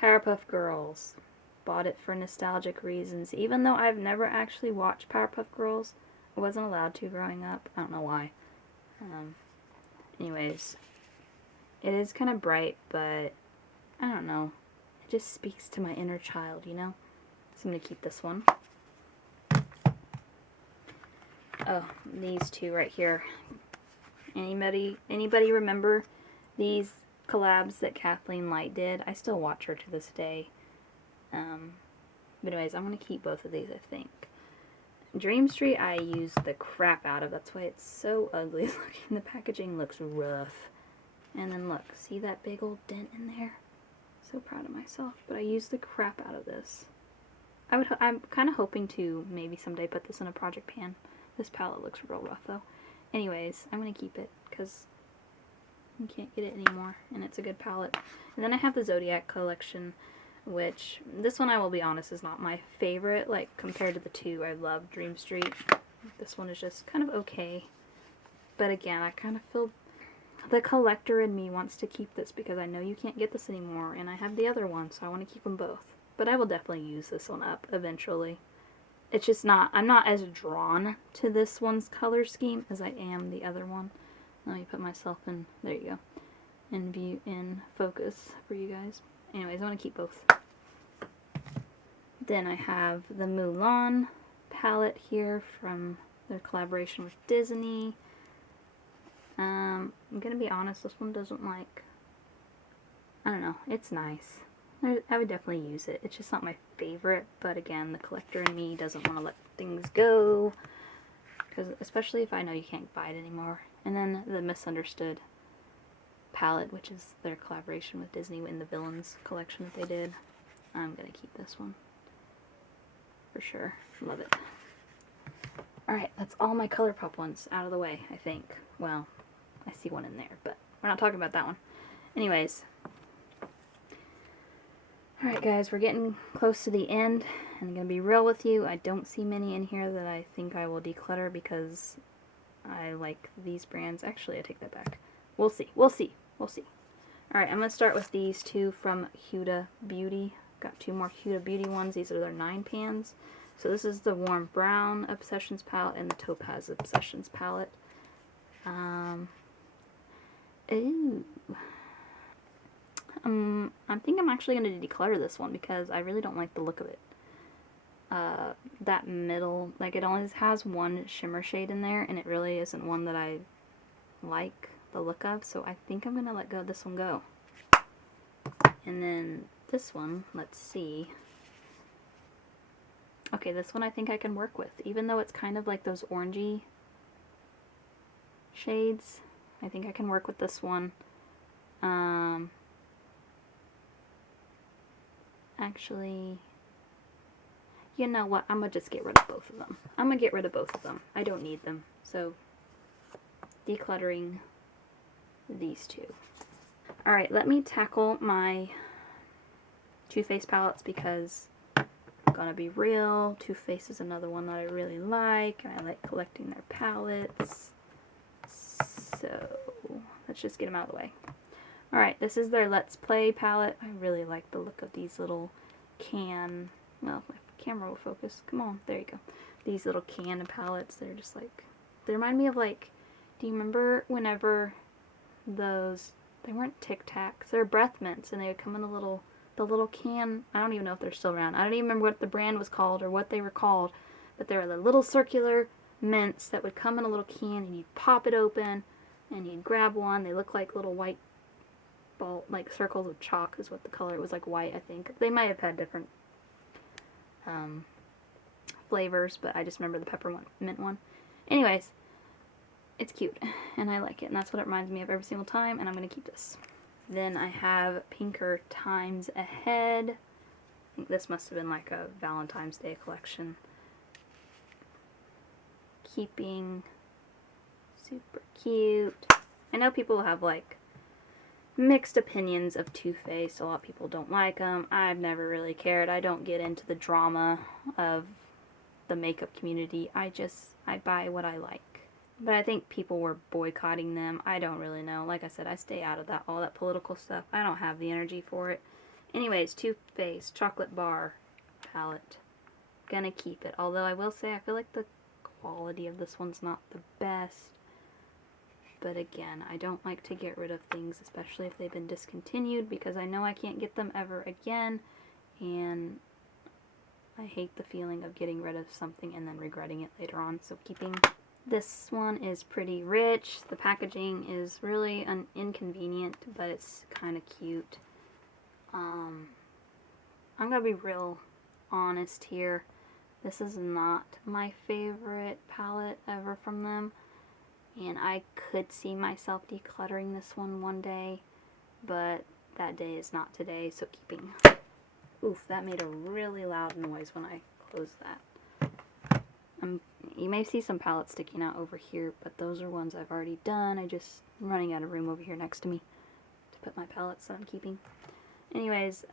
Powerpuff Girls. Bought it for nostalgic reasons. Even though I've never actually watched Powerpuff Girls, I wasn't allowed to growing up. I don't know why. Anyways, it is kind of bright, but I don't know. It just speaks to my inner child, you know? So I'm going to keep this one. Oh, these two right here. Anybody remember these collabs that Kathleen Light did? I still watch her to this day. But anyways, I'm going to keep both of these, I think. Dream Street I use the crap out of. That's why it's so ugly looking. The packaging looks rough. And then look, see that big old dent in there? So proud of myself. But I used the crap out of this. I'm kind of hoping to maybe someday put this in a project pan. This palette looks real rough though. Anyways, I'm going to keep it because you can't get it anymore, and it's a good palette. And then I have the Zodiac collection, which, this one I will be honest is not my favorite. Like, compared to the two, I love Dream Street. This one is just kind of okay. But again, I kind of feel the collector in me wants to keep this because I know you can't get this anymore, and I have the other one, so I want to keep them both. But I will definitely use this one up eventually. It's just not, I'm not as drawn to this one's color scheme as I am the other one. Let me put myself in, there you go, in view, in focus for you guys. Anyways, I want to keep both. Then I have the Mulan palette here from their collaboration with Disney. I'm going to be honest, this one doesn't like, I don't know, it's nice. I would definitely use it. It's just not my favorite, but again, the collector in me doesn't want to let things go, because especially if I know you can't buy it anymore. And then the Misunderstood palette, which is their collaboration with Disney in the Villains collection that they did. I'm gonna keep this one for sure. Love it. Alright, that's all my ColourPop ones out of the way, I think. Well, I see one in there, but we're not talking about that one. Anyways. Alright guys, we're getting close to the end. And I'm going to be real with you. I don't see many in here that I think I will declutter because I like these brands. Actually, I take that back. We'll see. We'll see. We'll see. Alright, I'm going to start with these two from Huda Beauty. Got two more Huda Beauty ones. These are their 9 pans. So this is the Warm Brown Obsessions palette and the Topaz Obsessions palette. Ooh. I think I'm actually going to declutter this one because I really don't like the look of it. That middle, like it only has one shimmer shade in there, and it really isn't one that I like the look of, so I think I'm going to let this one go. And then this one, let's see. Okay, this one I think I can work with, even though it's kind of like those orangey shades. I think I can work with this one. Actually, you know what? I'm going to just get rid of both of them. I'm going to get rid of both of them. I don't need them. So, decluttering these two. Alright, let me tackle my Too Faced palettes because I'm going to be real. Too Faced is another one that I really like, and I like collecting their palettes. So, let's just get them out of the way. Alright, this is their Let's Play palette. I really like the look of these little can, well, my camera will focus. Come on, there you go. These little can palettes, they're just like, they remind me of like, do you remember whenever those, they weren't Tic Tacs, they're breath mints, and they would come in the little can, I don't even know if they're still around. I don't even remember what the brand was called or what they were called, but they were the little circular mints that would come in a little can, and you'd pop it open, and you'd grab one. They look like little white ball, like circles of chalk is what the color, it was like white, I think. They might have had different flavors, but I just remember the peppermint one. Anyways, it's cute, and I like it, and that's what it reminds me of every single time, and I'm going to keep this. Then I have Pinker Times Ahead. I think this must have been like a Valentine's Day collection. Keeping. Super cute. I know people have like mixed opinions of Too Faced. A lot of people don't like them. I've never really cared. I don't get into the drama of the makeup community. I buy what I like. But I think people were boycotting them. I don't really know. Like I said, I stay out of that, all that political stuff. I don't have the energy for it. Anyways, Too Faced Chocolate Bar palette. Gonna keep it. Although I will say I feel like the quality of this one's not the best. But again, I don't like to get rid of things, especially if they've been discontinued, because I know I can't get them ever again, and I hate the feeling of getting rid of something and then regretting it later on. So keeping. This one is pretty rich. The packaging is really inconvenient, but it's kind of cute. I'm gonna be real honest here. This is not my favorite palette ever from them. And I could see myself decluttering this one day, but that day is not today, so keeping. Oof, that made a really loud noise when I closed that. You may see some palettes sticking out over here, but those are ones I've already done. I'm running out of room over here next to me to put my palettes that I'm keeping. Anyways,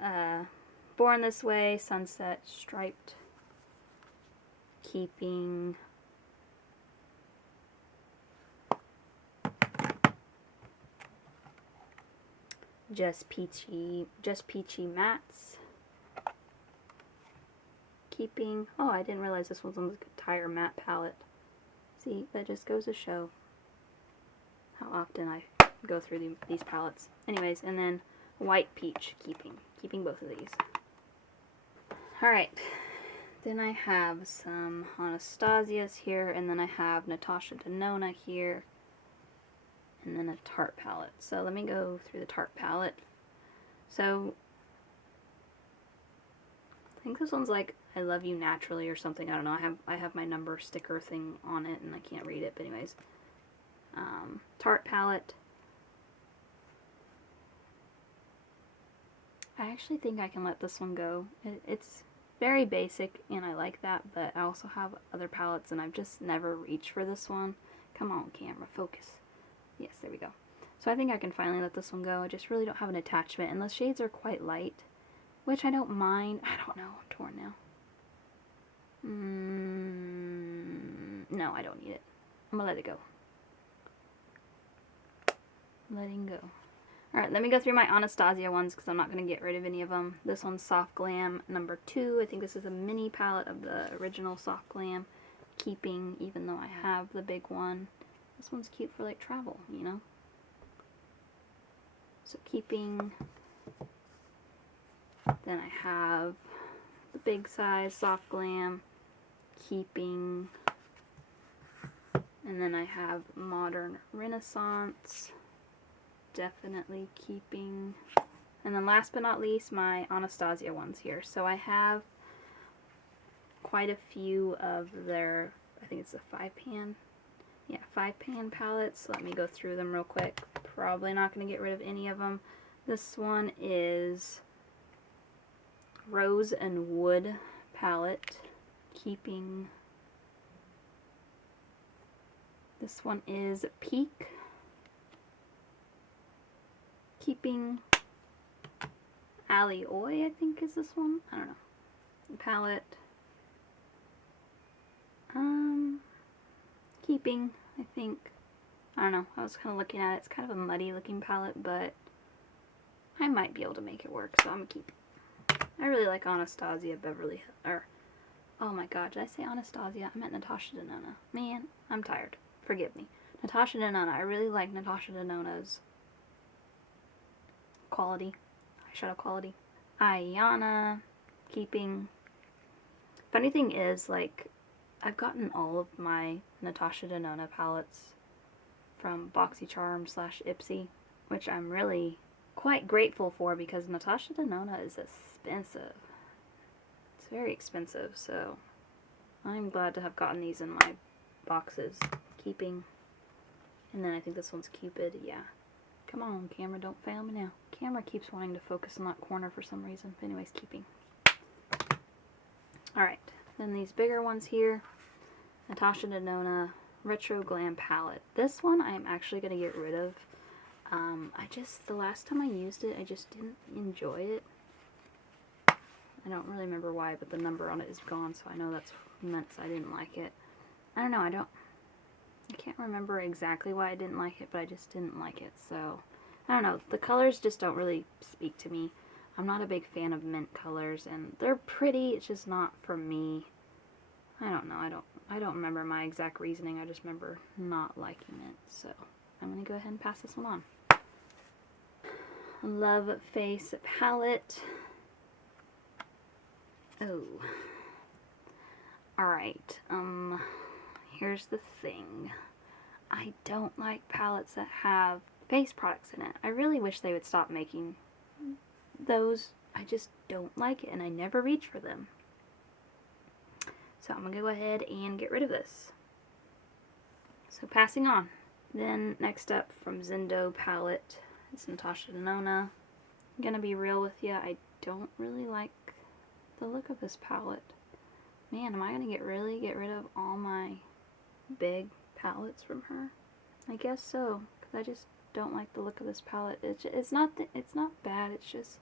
Born This Way, Sunset Striped. Keeping. Just Peachy Mattes. Keeping. Oh, I didn't realize this one's on the entire matte palette. See, that just goes to show how often I go through these palettes. Anyways, and then White Peach, keeping both of these. Alright, then I have some Anastasia's here, and then I have Natasha Denona here, and then a Tarte palette. So let me go through the Tarte palette. So I think this one's like I Love You Naturally or something. I don't know. I have my number sticker thing on it and I can't read it. But anyways, Tarte palette. I actually think I can let this one go. It's very basic and I like that, but I also have other palettes and I've just never reached for this one. Come on, camera, focus. Yes, there we go. So I think I can finally let this one go. I just really don't have an attachment, and the shades are quite light, which I don't mind. I don't know, I'm torn now. No, I don't need it. I'm gonna let it go. Letting go. Alright, let me go through my Anastasia ones because I'm not going to get rid of any of them. This one's Soft Glam number 2. I think this is a mini palette of the original Soft Glam. Keeping, even though I have the big one. This one's cute for like travel, you know? So keeping. Then I have the big size Soft Glam. Keeping. And then I have Modern Renaissance. Definitely keeping. And then last but not least, my Anastasia ones here. So I have quite a few of their, I think it's a 5-pan. Yeah, 5-pan palettes. Let me go through them real quick. Probably not going to get rid of any of them. This one is Rose and Wood palette. Keeping. This one is Peak. Keeping. Alley Oi, I think is this one. I don't know. Palette. Keeping, I think. I don't know. I was kind of looking at it. It's kind of a muddy looking palette, but I might be able to make it work, so I'm going to keep it. I really like Anastasia Beverly Hills. Or, oh my god, did I say Anastasia? I meant Natasha Denona. Man, I'm tired. Forgive me. Natasha Denona. I really like Natasha Denona's quality. Eyeshadow quality. Ayana. Keeping. Funny thing is, like, I've gotten all of my Natasha Denona palettes from BoxyCharm/Ipsy, which I'm really quite grateful for because Natasha Denona is expensive. It's very expensive, so I'm glad to have gotten these in my boxes. Keeping. And then I think this one's Cupid, yeah. Come on, camera, don't fail me now. Camera keeps wanting to focus on that corner for some reason. But anyways, keeping. Alright, then these bigger ones here. Natasha Denona Retro Glam Palette. This one I'm actually going to get rid of. The last time I used it, I just didn't enjoy it. I don't really remember why, but the number on it is gone, so I know that's meant I didn't like it. I don't know, I can't remember exactly why I didn't like it, but I just didn't like it, so I don't know. The colors just don't really speak to me. I'm not a big fan of mint colors, and they're pretty, it's just not for me. I don't know, I don't remember my exact reasoning, I just remember not liking it, so I'm going to go ahead and pass this one on. Love Face Palette. Oh. Alright, here's the thing. I don't like palettes that have face products in it. I really wish they would stop making those. I just don't like it, and I never reach for them. So I'm going to go ahead and get rid of this. So passing on. Then next up from Zendo palette, it's Natasha Denona. I'm going to be real with you, I don't really like the look of this palette. Man, am I going to really get rid of all my big palettes from her? I guess so, because I just don't like the look of this palette. It's not bad, it's just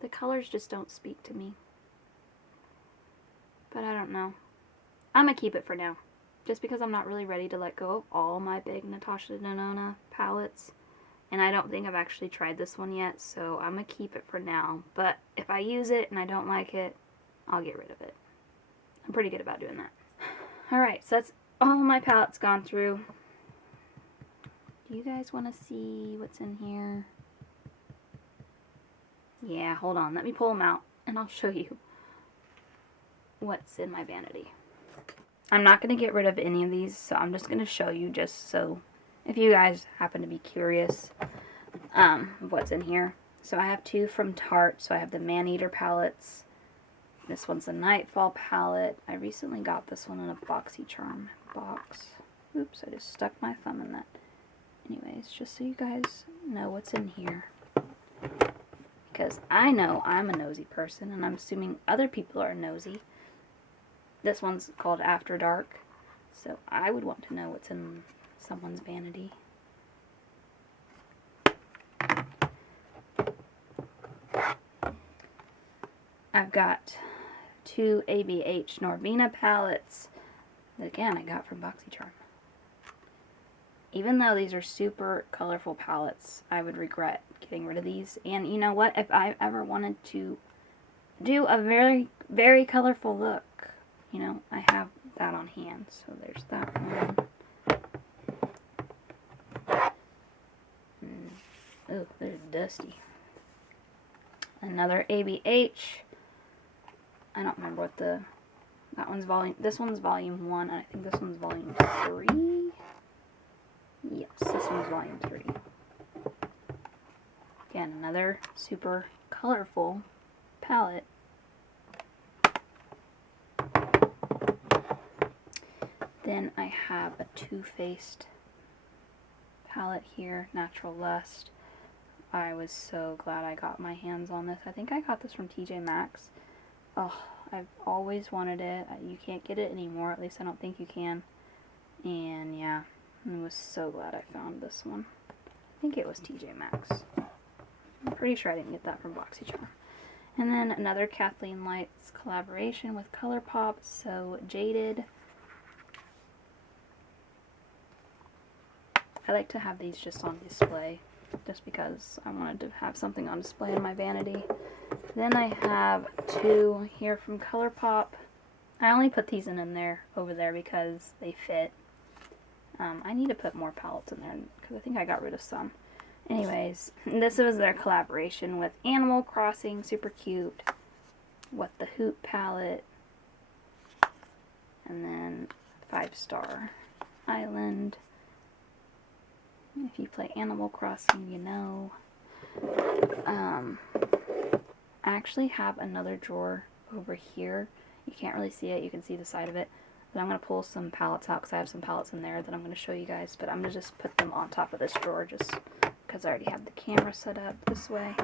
the colors just don't speak to me. But I don't know. I'm going to keep it for now. Just because I'm not really ready to let go of all my big Natasha Denona palettes. And I don't think I've actually tried this one yet, so I'm going to keep it for now. But if I use it and I don't like it, I'll get rid of it. I'm pretty good about doing that. Alright, so that's all my palettes gone through. Do you guys want to see what's in here? Yeah, hold on. Let me pull them out, and I'll show you what's in my vanity. I'm not going to get rid of any of these, so I'm just going to show you just so if you guys happen to be curious of what's in here. So I have two from Tarte. So I have the Maneater palettes. This one's the Nightfall palette. I recently got this one in a BoxyCharm box. Oops, I just stuck my thumb in that. Anyways, just so you guys know what's in here. because I know I'm a nosy person, and I'm assuming other people are nosy. This one's called After Dark, so I would want to know what's in someone's vanity. I've got 2 ABH Norvina palettes that, again, I got from BoxyCharm. Even though these are super colorful palettes, I would regret getting rid of these. And you know what? If I ever wanted to do a very, very colorful look, you know, I have that on hand. So there's that one. Oh, there's Dusty. Another ABH. I don't remember what that one's volume, this one's volume 1, and I think this one's volume 3. Yes, this one's volume 3. Again, another super colorful palette. Then I have a Too Faced palette here, Natural Lust. I was so glad I got my hands on this. I think I got this from TJ Maxx. Oh, I've always wanted it. You can't get it anymore, at least I don't think you can. And yeah, I was so glad I found this one. I think it was TJ Maxx. I'm pretty sure I didn't get that from BoxyCharm. And then another Kathleen Lights collaboration with ColourPop, So Jaded. I like to have these just on display, just because I wanted to have something on display in my vanity. Then I have 2 here from ColourPop. I only put these in there, over there, because they fit. I need to put more palettes in there, because I think I got rid of some. Anyways, this was their collaboration with Animal Crossing, super cute. What the Hoot palette. And then 5 Star Island. If you play Animal Crossing, you know. I actually have another drawer over here. You can't really see it. You can see the side of it. But I'm going to pull some palettes out because I have some palettes in there that I'm going to show you guys. But I'm going to just put them on top of this drawer just because I already have the camera set up this way.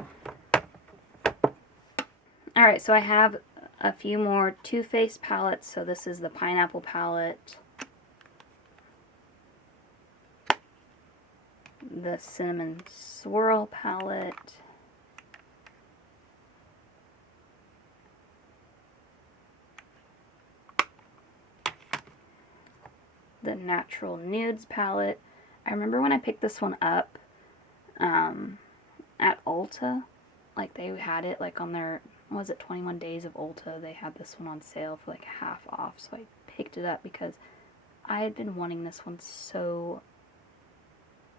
Alright, so I have a few more Too Faced palettes. So this is the Pineapple palette. The Cinnamon Swirl palette. The Natural Nudes palette. I remember when I picked this one up at Ulta, like they had it like on their, was it 21 Days of Ulta, they had this one on sale for like half off, so I picked it up because I had been wanting this one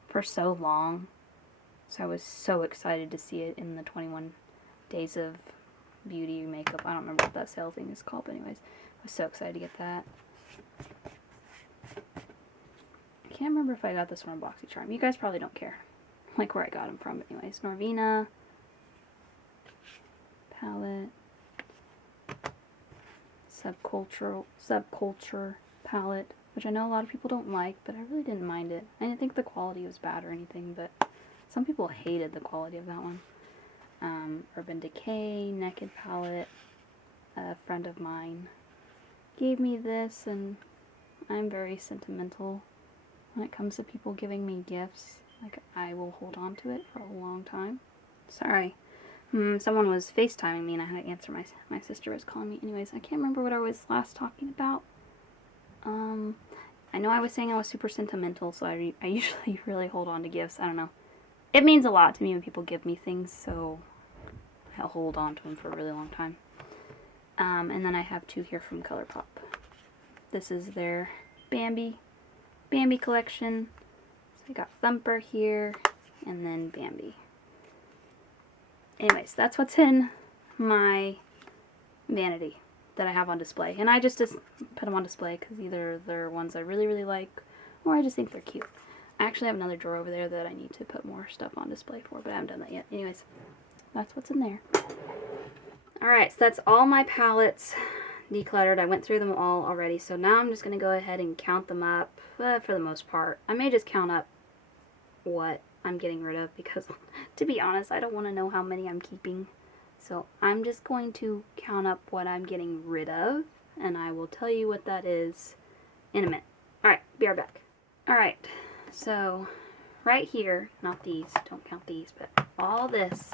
for so long, so I was so excited to see it in the 21 Days of Beauty makeup. I don't remember what that sale thing is called, but anyways, I was so excited to get that. I can't remember if I got this from BoxyCharm. You guys probably don't care, like where I got them from, but anyways. Norvina palette, Subculture palette, which I know a lot of people don't like, but I really didn't mind it. I didn't think the quality was bad or anything, but some people hated the quality of that one. Urban Decay Naked palette. A friend of mine gave me this, and I'm very sentimental when it comes to people giving me gifts. Like, I will hold on to it for a long time. Sorry. Someone was FaceTiming me and I had to answer. My sister was calling me. Anyways, I can't remember what I was last talking about. I know I was saying I was super sentimental, so I usually really hold on to gifts. I don't know. It means a lot to me when people give me things, so I'll hold on to them for a really long time. And then I have 2 here from ColourPop. This is their Bambi collection. So I got Thumper here, and then Bambi. Anyways, that's what's in my vanity that I have on display. And I just put them on display because either they're ones I really, really like, or I just think they're cute. I actually have another drawer over there that I need to put more stuff on display for, but I haven't done that yet. Anyways, that's what's in there. Alright, so that's all my palettes decluttered. I went through them all already, so now I'm just going to go ahead and count them up for the most part. I may just count up what I'm getting rid of, because to be honest, I don't want to know how many I'm keeping. So I'm just going to count up what I'm getting rid of, and I will tell you what that is in a minute. Alright, be right back. Alright, so right here, not these, don't count these, but all this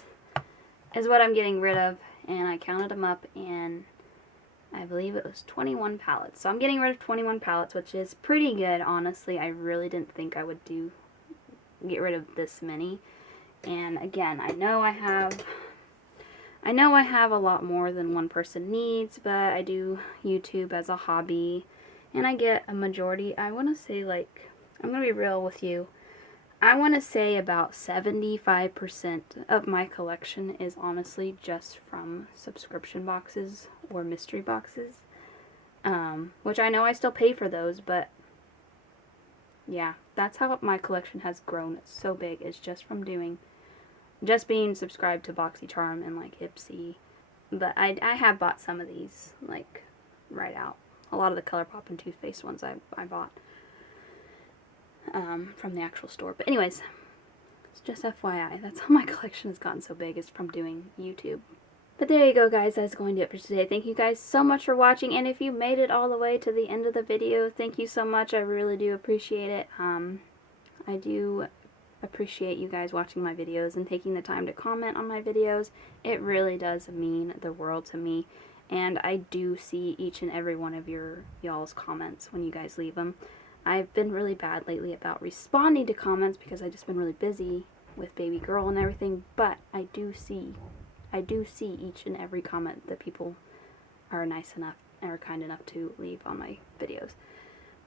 is what I'm getting rid of, and I counted them up, and I believe it was 21 palettes. So I'm getting rid of 21 palettes, which is pretty good, honestly. I really didn't think I would get rid of this many. And again, I know I have a lot more than one person needs, but I do YouTube as a hobby, and I get a majority. I want to say, like, I'm going to be real with you. I want to say about 75% of my collection is honestly just from subscription boxes or mystery boxes. Which I know I still pay for those, but yeah, that's how my collection has grown. It's so big. It's just being subscribed to BoxyCharm and like Ipsy. But I have bought some of these, like, right out. A lot of the ColourPop and Too Faced ones I bought from the actual store. But anyways, it's just FYI. That's how my collection has gotten so big, is from doing YouTube. But there you go, guys. That's going to do it for today. Thank you guys so much for watching. And if you made it all the way to the end of the video, thank you so much. I really do appreciate it. I do appreciate you guys watching my videos and taking the time to comment on my videos. It really does mean the world to me. And I do see each and every one of y'all's comments when you guys leave them. I've been really bad lately about responding to comments because I've just been really busy with baby girl and everything, but I do see each and every comment that people are nice enough or kind enough to leave on my videos.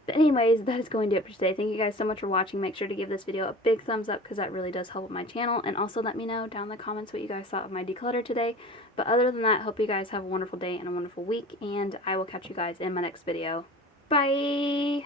But anyways, that is going to do it for today. Thank you guys so much for watching. Make sure to give this video a big thumbs up because that really does help my channel. And also let me know down in the comments what you guys thought of my declutter today. But other than that, hope you guys have a wonderful day and a wonderful week. And I will catch you guys in my next video. Bye!